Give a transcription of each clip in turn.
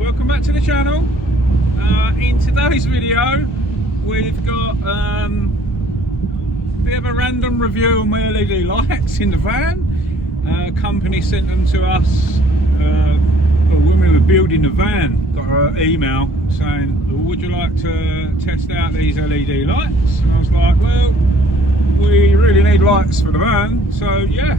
welcome back to the channel. In today's video we've got a bit of a random review on my LED lights in the van. Company sent them to us when we were building the van. Got an email saying, would you like to test out these LED lights? And I was like, well, we really need lights for the van, so yeah.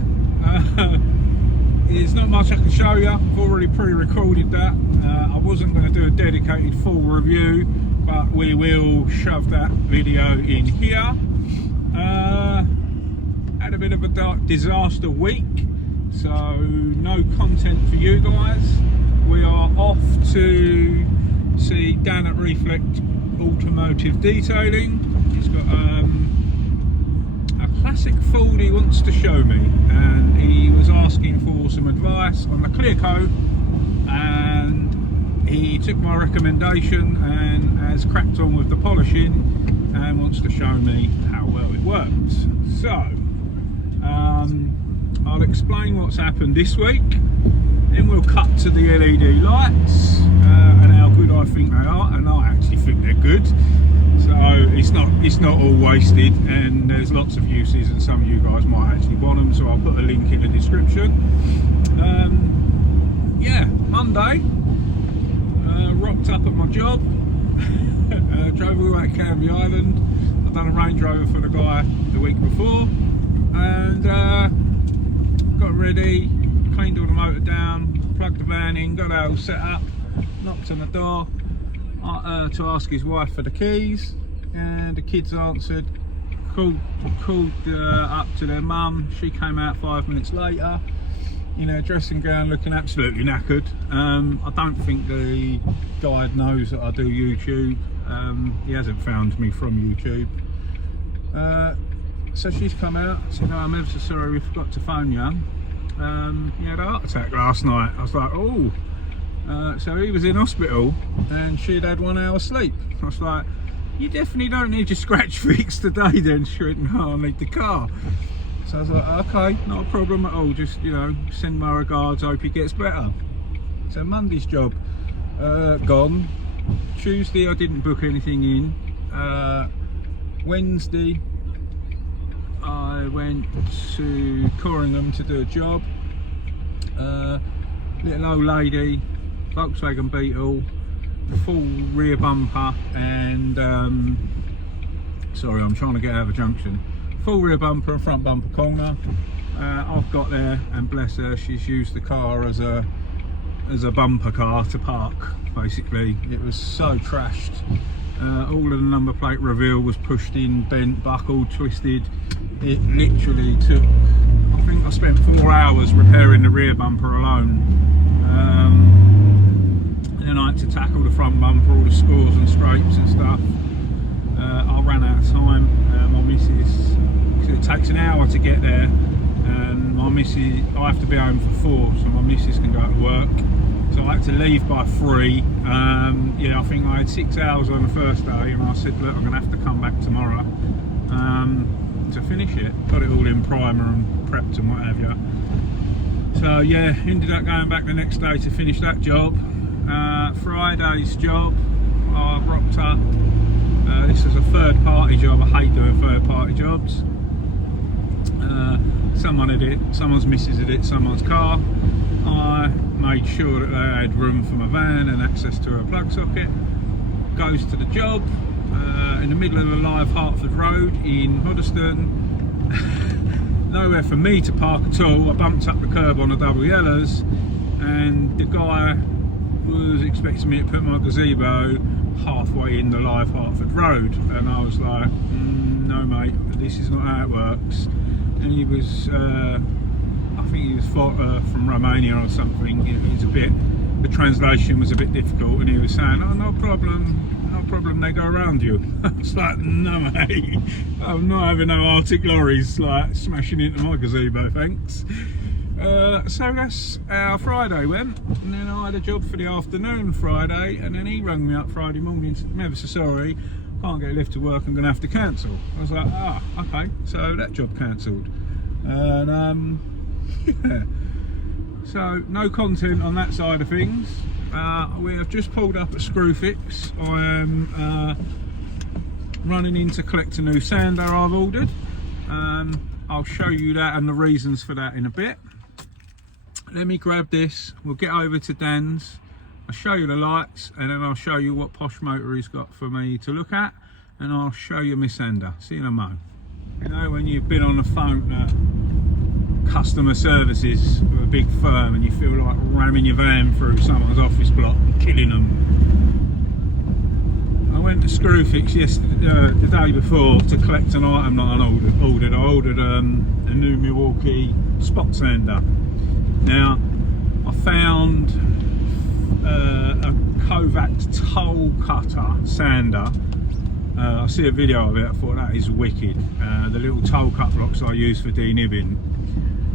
There's not much I can show you. I've already pre-recorded that. I wasn't going to do a dedicated full review, but we will shove that video in here. Had a bit of a disaster week, so no content for you guys. We are off to see Dan at Reflect Automotive Detailing. He's got a classic Ford he wants to show me, and he was asking for some advice on the clear coat, and he took my recommendation and has cracked on with the polishing and wants to show me how well it works. So I'll explain what's happened this week, then we'll cut to the LED lights and how good I think they are, and I actually think they're good. So it's not all wasted, and there's lots of uses, and some of you guys might actually want them, so I'll put a link in the description. Yeah, Monday, rocked up at my job, drove all the way to Canby Island. I've done a Range Rover for the guy the week before, and got ready, cleaned all the motor down, plugged the van in, got it all set up, knocked on the door to ask his wife for the keys, and the kids answered. Called up to their mum. She came out 5 minutes later in her dressing gown, looking absolutely knackered. I don't think the guide knows that I do YouTube. He hasn't found me from YouTube. So she's come out, said, oh, I'm ever so sorry, we forgot to phone you. He had a heart attack last night. I was like, oh. So he was in hospital and she'd had 1 hour sleep. I was like, you definitely don't need your scratch fixed today then. She went, no, I need the car. So I was like, okay, not a problem at all, just, you know, send my regards, hope he gets better. So Monday's job gone. Tuesday I didn't book anything in. Wednesday I went to Corringham to do a job. Little old lady, Volkswagen Beetle, full rear bumper, and sorry, I'm trying to get out of a junction. Full rear bumper and front bumper corner. I've got there, and bless her, she's used the car as a bumper car to park. Basically, it was so trashed. All of the number plate reveal was pushed in, bent, buckled, twisted. It literally took, I think I spent 4 hours repairing the rear bumper alone. And then I had to tackle the front bumper, all the scores and scrapes and stuff. I ran out of time. My missus, because it takes an hour to get there, and my missus, I have to be home for 4, so my missus can go to work. So I had to leave by 3. Yeah, I think I had 6 hours on the first day, and I said, look, I'm going to have to come back tomorrow to finish it. Got it all in primer and prepped and what have you. So yeah, ended up going back the next day to finish that job. Friday's job, I rocked up. This is a third party job. I hate doing third party jobs. Someone had it, someone's missus had it, someone's car. I made sure that they had room for my van and access to a plug socket. Goes to the job in the middle of the live Hertford Road in Hoddesdon. Nowhere for me to park at all. I bumped up the curb on the double yellows, and the guy was expecting me to put my gazebo halfway in the live Hertford Road, and I was like, no mate, this is not how it works. And he was I think he was from Romania or something. It was a bit, the translation was a bit difficult, and he was saying, oh, no problem, they go around you. I was like, no mate, I'm not having no Arctic lorries like smashing into my gazebo, thanks. So that's how Friday went, and then I had a job for the afternoon Friday, and then he rang me up Friday morning and said, I'm ever so sorry, can't get a lift to work, I'm going to have to cancel. I was like, ah, okay, so that job cancelled. And yeah, So no content on that side of things. We have just pulled up at Screwfix. I am running in to collect a new sander I've ordered. I'll show you that and the reasons for that in a bit. Let me grab this, we'll get over to Dents, I'll show you the lights, and then I'll show you what Posh Motor he's got for me to look at, and I'll show you my sander. See you in a mo. You know when you've been on the phone at customer services with a big firm and you feel like ramming your van through someone's office block and killing them. I went to Screwfix yesterday, the day before, to collect an item that I ordered. I ordered a new Milwaukee spot sander. Now, I found a Kovac toe cutter sander. I see a video of it, I thought that is wicked. The little toe cut blocks I use for denibbing.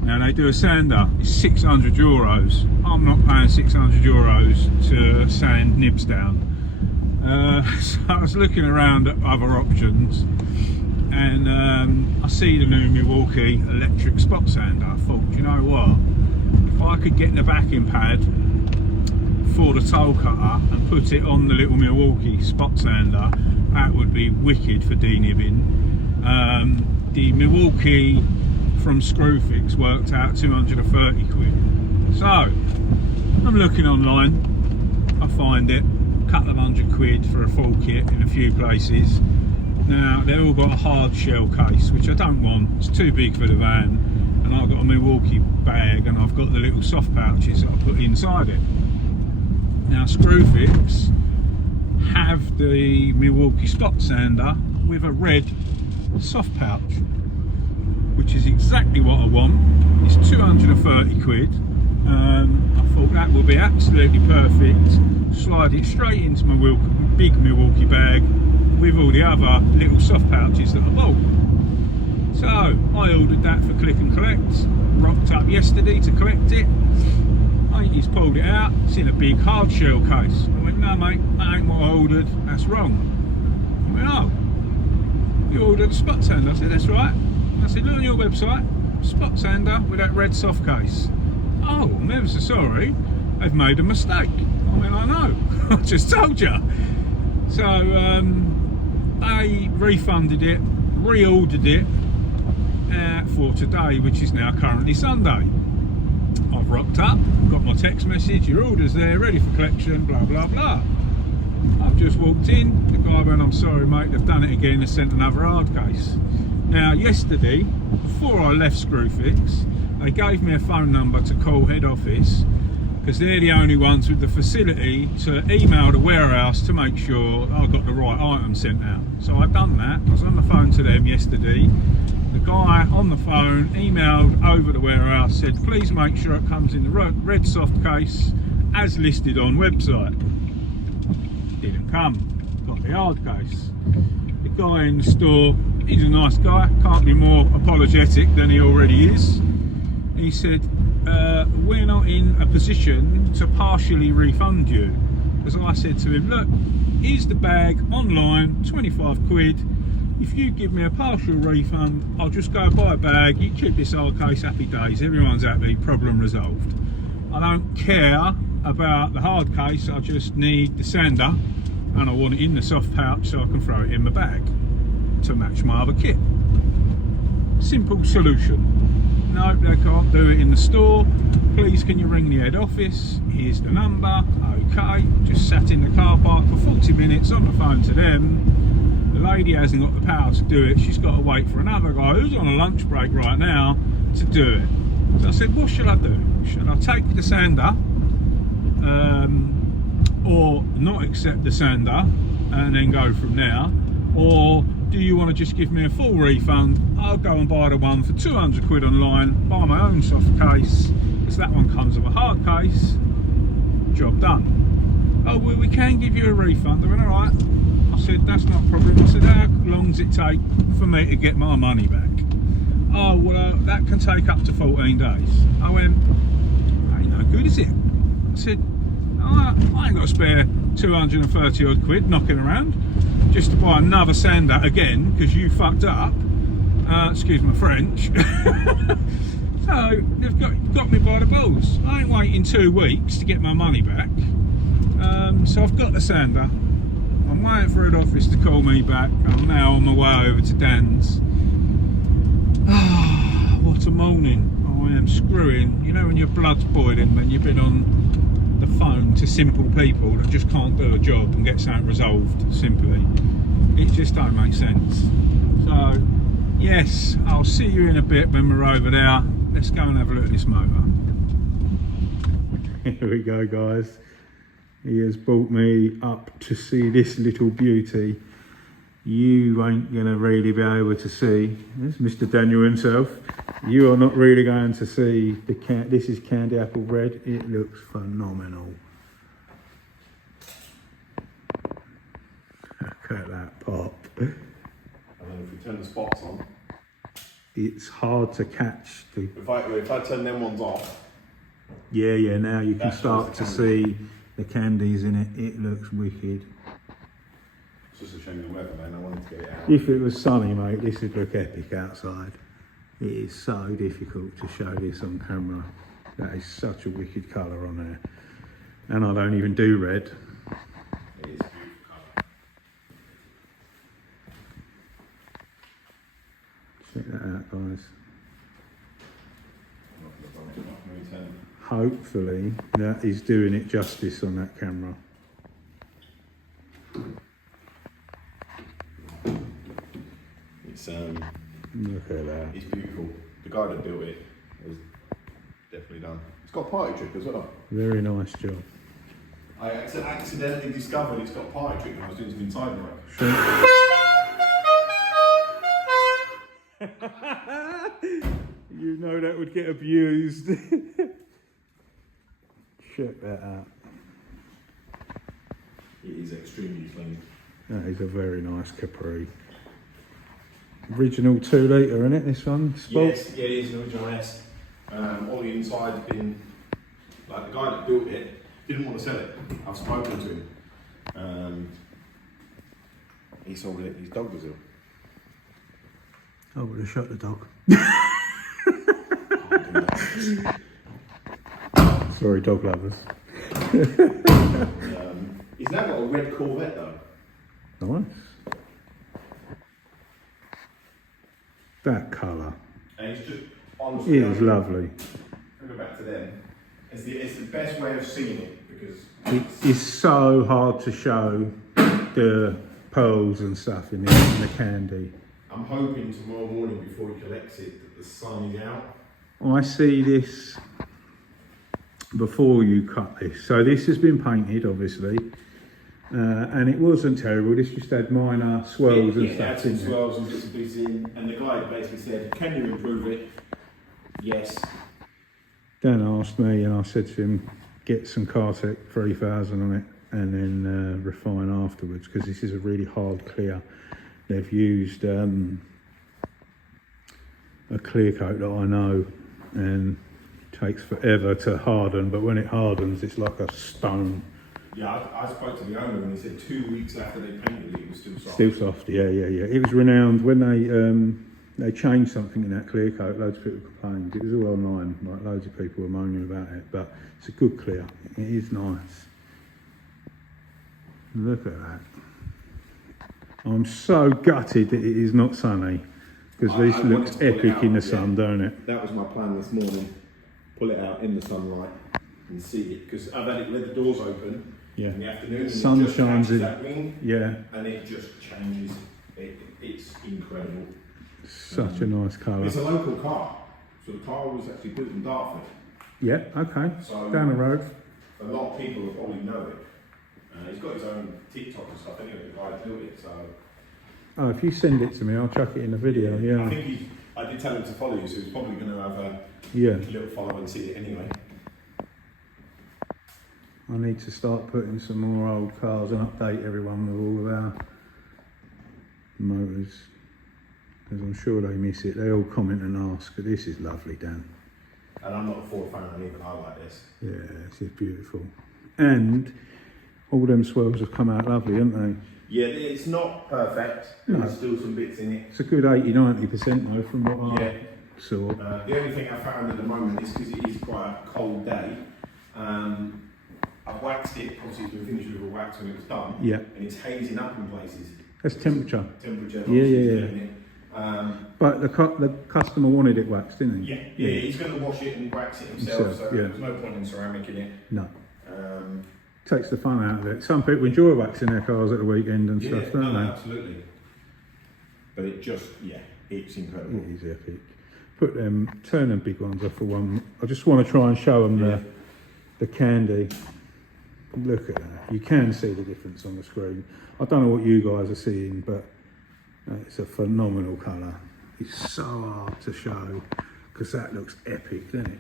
Now they do a sander, it's €600. I'm not paying €600 to sand nibs down. So I was looking around at other options, and I see the new Milwaukee electric spot sander. I thought, you know what, if I could get the backing pad for the toe cutter and put it on the little Milwaukee spot sander, that would be wicked for denibbing. The Milwaukee from Screwfix worked out 230 quid. So I'm looking online, I find it, a couple of £100 for a full kit in a few places. Now they've all got a hard shell case, which I don't want, it's too big for the van, and I've got a Milwaukee bag and I've got the little soft pouches that I put inside it. Now Screwfix have the Milwaukee spot sander with a red soft pouch, which is exactly what I want. It's 230 quid. I thought that would be absolutely perfect. Slide it straight into my big Milwaukee bag with all the other little soft pouches that I bought. So I ordered that for click and collect. Rocked up yesterday to collect it. He's pulled it out, it's in a big hard shell case. I went, no mate, that ain't what I ordered, that's wrong. I went, oh, you ordered a spot sander? I said, that's right. I said, look on your website, spot sander with that red soft case. Oh, I'm ever so sorry, they've made a mistake. I went, I know, I just told you. So they refunded it, reordered it for today, which is now currently Sunday. I've rocked up, got my text message, your order's there, ready for collection, blah blah blah. I've just walked in, the guy went, I'm sorry mate, they've done it again, they sent another hard case. Now yesterday, before I left Screwfix, they gave me a phone number to call head office, because they're the only ones with the facility to email the warehouse to make sure I got the right item sent out. So I've done that, I was on the phone to them yesterday. The guy on the phone emailed over the warehouse, said please make sure it comes in the red soft case as listed on website. Didn't come, got the hard case. The guy in the store, he's a nice guy, can't be more apologetic than he already is. He said, we're not in a position to partially refund you. As I said to him, look, here's the bag online, 25 quid. If you give me a partial refund, I'll just go buy a bag, you keep this hard case, happy days, everyone's happy, problem resolved. I don't care about the hard case, I just need the sander and I want it in the soft pouch so I can throw it in my bag to match my other kit. Simple solution. No, they can't do it in the store. Please can you ring the head office? Here's the number. Okay, just sat in the car park for 40 minutes on the phone to them. The lady hasn't got the power to do it, she's got to wait for another guy who's on a lunch break right now to do it. So I said, what should I do? Should I take the sander or not accept the sander and then go from there? Or do you want to just give me a full refund? I'll go and buy the one for 200 quid online, buy my own soft case, because that one comes with a hard case, job done. Oh, well, we can give you a refund. I went, all right. I said, that's not a problem. I said, how long does it take for me to get my money back? Oh, well, that can take up to 14 days. I went, ain't no good, is it? I said, oh, I ain't got to spare 230 odd quid knocking around just to buy another sander again because you fucked up. Excuse my French. So they've got me by the balls. I ain't waiting 2 weeks to get my money back. So I've got the sander. I'm waiting for head office to call me back. I'm now on my way over to Dents. Ah, what a morning. I am screwing. You know when your blood's boiling when you've been on the phone to simple people that just can't do a job and get something resolved simply. It just don't make sense. So yes, I'll see you in a bit when we're over there. Let's go and have a look at this motor. Here we go, guys. He has brought me up to see this little beauty. You ain't gonna really be able to see. There's Mr. Daniel himself. You are not really going to see the this is candy apple red. It looks phenomenal. Look at that pop. And then if we turn the spots on, it's hard to catch. If I turn them ones off. Yeah, now you can start to see the candies in it. It looks wicked. It's just a shame the weather, man. I wanted to get it out. If it was sunny, mate, this would look epic outside. It is so difficult to show this on camera. That is such a wicked colour on there. And I don't even do red. It is a beautiful colour. Check that out, guys. I'm not going to bump it off, maybe turn it. Hopefully that is doing it justice on that camera. It's Look at that. it's beautiful. The guy that built it has definitely done. It's got a party trick as well. Very nice job. I accidentally discovered it's got a party trick when I was doing some inside work. You know that would get abused. Check that out. It is extremely clean. That is a very nice Capri. Original 2 litre, isn't it, this one? Sport? Yes, yeah, it is an original S. All the inside's been, like the guy that built it didn't want to sell it. I've spoken to him. He sold it, his dog was ill. I would have shot the dog. Sorry, dog lovers. He's now got a red Corvette though. Nice. That colour. And it's just, honestly, It is lovely. I'll go back to them. It's the best way of seeing it because It is so hard to show the pearls and stuff in the candy. I'm hoping tomorrow morning before he collects it that the sun is out. I see this before you cut this. So this has been painted, obviously, and it wasn't terrible. This just had minor swells and stuff in it. Swells and bits and pieces in, and the guy basically said, "Can you improve it?" Yes. Dan asked me, and I said to him, "Get some Cartec 3000 on it, and then refine afterwards, because this is a really hard clear." They've used a clear coat that I know, and it takes forever to harden, but when it hardens, it's like a stone. Yeah, I spoke to the owner and he said 2 weeks after they painted it, it was still soft. Still soft, yeah. It was renowned when they changed something in that clear coat. Loads of people complained. It was all online, like loads of people were moaning about it, but it's a good clear. It is nice. Look at that. I'm so gutted that it is not sunny, because this looks epic in the sun, don't it? That was my plan this morning. Pull it out in the sunlight and see it, because I've had it with the doors open in the afternoon. And sun it just shines in. that wing, and it just changes. It's incredible. Such a nice colour. It's a local car, so the car was actually built in Dartford. Yeah, okay. So down the road. A lot of people will probably know it. He's got his own TikTok and stuff anyway, the guy that built it, so... Oh, if you send it to me, I'll chuck it in the video, yeah. I think I did tell him to follow you, so he's probably going to have a little follow and see it anyway. I need to start putting some more old cars and update everyone with all of our motors, because I'm sure they miss it. They all comment and ask, but this is lovely, Dan. And I'm not a Ford fan, and even I like this. Yeah, this is beautiful. And all them swells have come out lovely, haven't they? Yeah, it's not perfect. No. There's still some bits in it. It's a good 80-90% though, from what Yeah. sort. The only thing I found at the moment is because it is quite a cold day. I've waxed it, obviously we finished with a wax when it was done. Yeah. And it's hazing up in places. That's temperature. Temperature. Yeah. But the customer wanted it waxed, didn't he? Yeah. He's going to wash it and wax it himself, so there's no point in ceramic in it. No. Takes the fun out of it. Some people enjoy waxing their cars at the weekend and stuff, don't they? Absolutely. But it just, it's incredible. It is epic. Turn them big ones off for one. I just want to try and show them the candy. Look at that. You can see the difference on the screen. I don't know what you guys are seeing, but it's a phenomenal colour. It's so hard to show because that looks epic, doesn't it?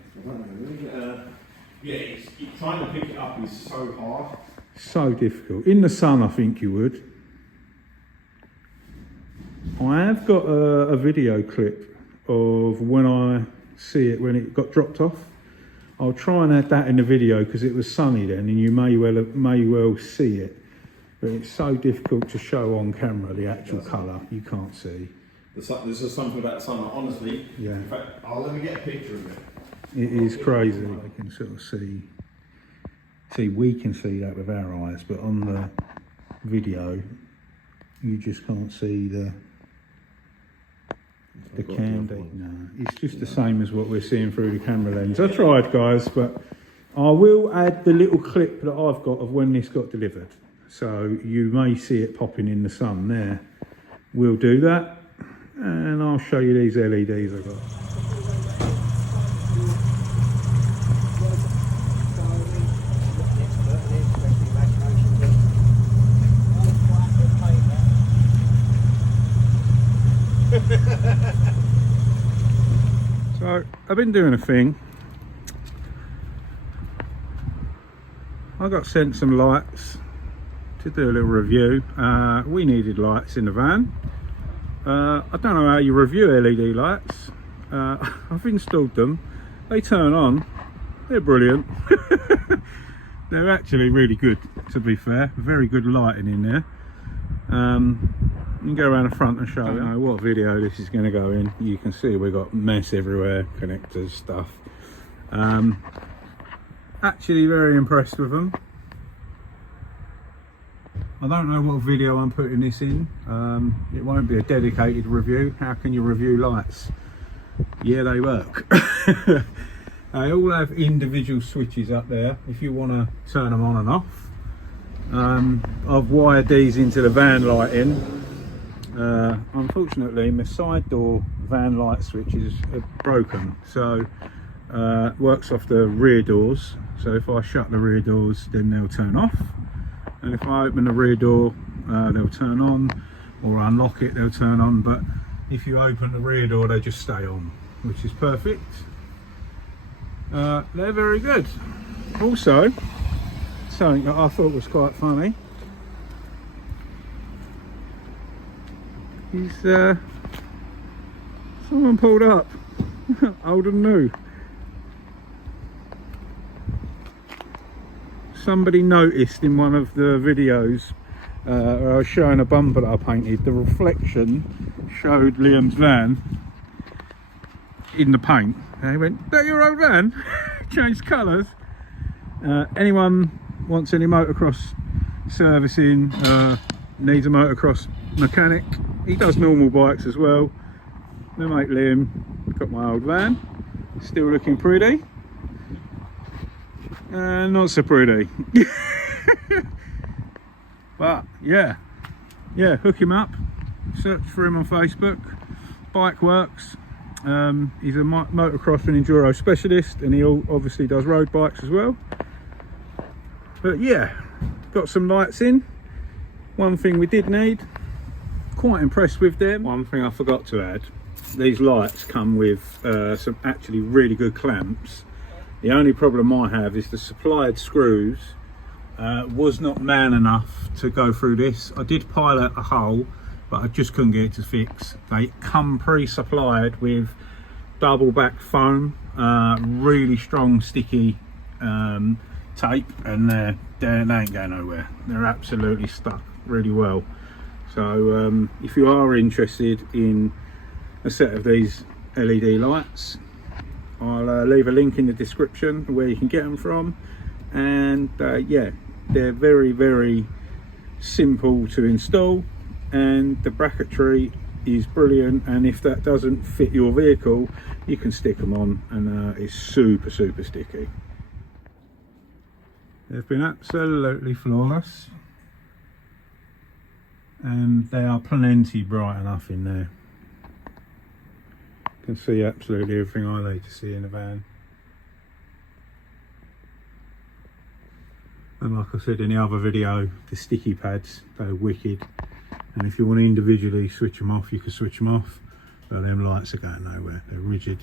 It's trying to pick it up is so hard. So difficult. In the sun, I think you would. I have got a video clip of when I see it when it got dropped off. I'll try and add that in the video because it was sunny then, and you may well see it. But it's so difficult to show on camera the actual colour. You can't see. There's just something about the sun. Honestly, in fact, let me get a picture of it. It is crazy. I can sort of see. We can see that with our eyes, but on the video, you just can't see the candy. No, it's just the same as what we're seeing through the camera lens. I tried, guys, but I will add the little clip that I've got of when this got delivered. So you may see it popping in the sun there. We'll do that, and I'll show you these LEDs I've got. So I've been doing a thing. I got sent some lights to do a little review. We needed lights in the van. I don't know how you review LED lights. I've installed them. They turn on. They're brilliant. They're actually really good, to be fair. Very good lighting in there. You can go around the front and show you. I don't know what video this is going to go in. You can see we've got mess everywhere, connectors, stuff. Actually very impressed with them. I don't know what video I'm putting this in. It won't be a dedicated review. How can you review lights? Yeah, they work. They all have individual switches up there if you want to turn them on and off. I've wired these into the van lighting. Unfortunately my side door van light switches are broken, so works off the rear doors. So if I shut the rear doors, then they'll turn off, and if I open the rear door, they'll turn on, or unlock it, they'll turn on. But if you open the rear door, they just stay on, which is perfect. They're very good. Also, something that I thought was quite funny is someone pulled up old and new. Somebody noticed in one of the videos where I was showing a bumper that I painted, the reflection showed Liam's van in the paint, and he went, "That your old van?" Changed colours. Anyone wants any motocross servicing, needs a motocross mechanic, he does normal bikes as well. My mate Liam got my old van, still looking pretty, and not so pretty. But yeah, hook him up, search for him on Facebook. Bike Works. He's a motocross and enduro specialist, and he obviously does road bikes as well. But yeah, got some lights in. One thing we did need, quite impressed with them. One thing I forgot to add, these lights come with some actually really good clamps. The only problem I have is the supplied screws was not man enough to go through this. I did pilot a hole, but I just couldn't get it to fix. They come pre-supplied with double back foam, really strong sticky tape, and they ain't going nowhere. They're absolutely stuck really well. So if you are interested in a set of these LED lights. I'll leave a link in the description where you can get them from, and yeah, they're very, very simple to install, and the bracketry is brilliant, and if that doesn't fit your vehicle, you can stick them on, and it's super sticky. They've been absolutely flawless, and they are plenty bright enough in there. You can see absolutely everything I need to see in the van. And like I said in the other video, the sticky pads, they're wicked. And if you want to individually switch them off, you can switch them off. But them lights are going nowhere, they're rigid.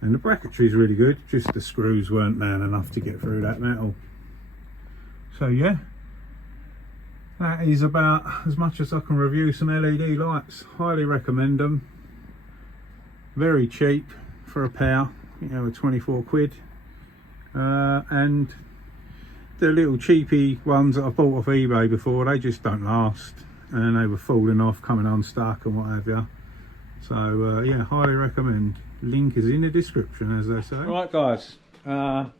And the bracketry is really good, just the screws weren't man enough to get through that metal. So yeah, that is about as much as I can review some LED lights. Highly recommend them. Very cheap for a pair, you know, 24 quid. And the little cheapy ones that I bought off eBay before, they just don't last, and they were falling off, coming unstuck and what have you. So yeah, highly recommend. Link is in the description, as they say. Right guys, that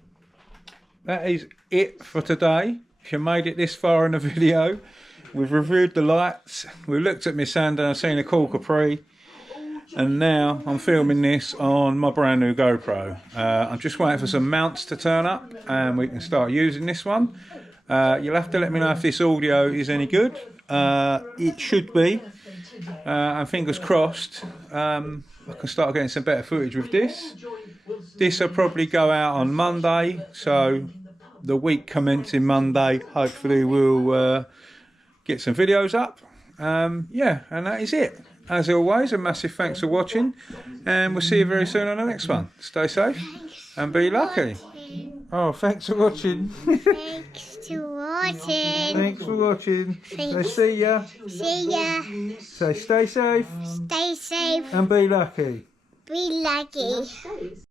is it for today. If you made it this far in the video, we've reviewed the lights, we looked at my sander and seen a cool capri, and now I'm filming this on my brand new GoPro. I'm just waiting for some mounts to turn up and we can start using this one. You'll have to let me know if this audio is any good. It should be, and fingers crossed I can start getting some better footage with this. This will probably go out on Monday, so the week commencing Monday, hopefully we'll get some videos up. Yeah, and that is it. As always, a massive thanks for watching, and we'll see you very soon on the next one. Stay safe and be lucky. Oh, thanks for watching. Thanks for watching. Thanks for watching. So see ya. See ya. So stay safe. Stay safe. And be lucky. Be lucky.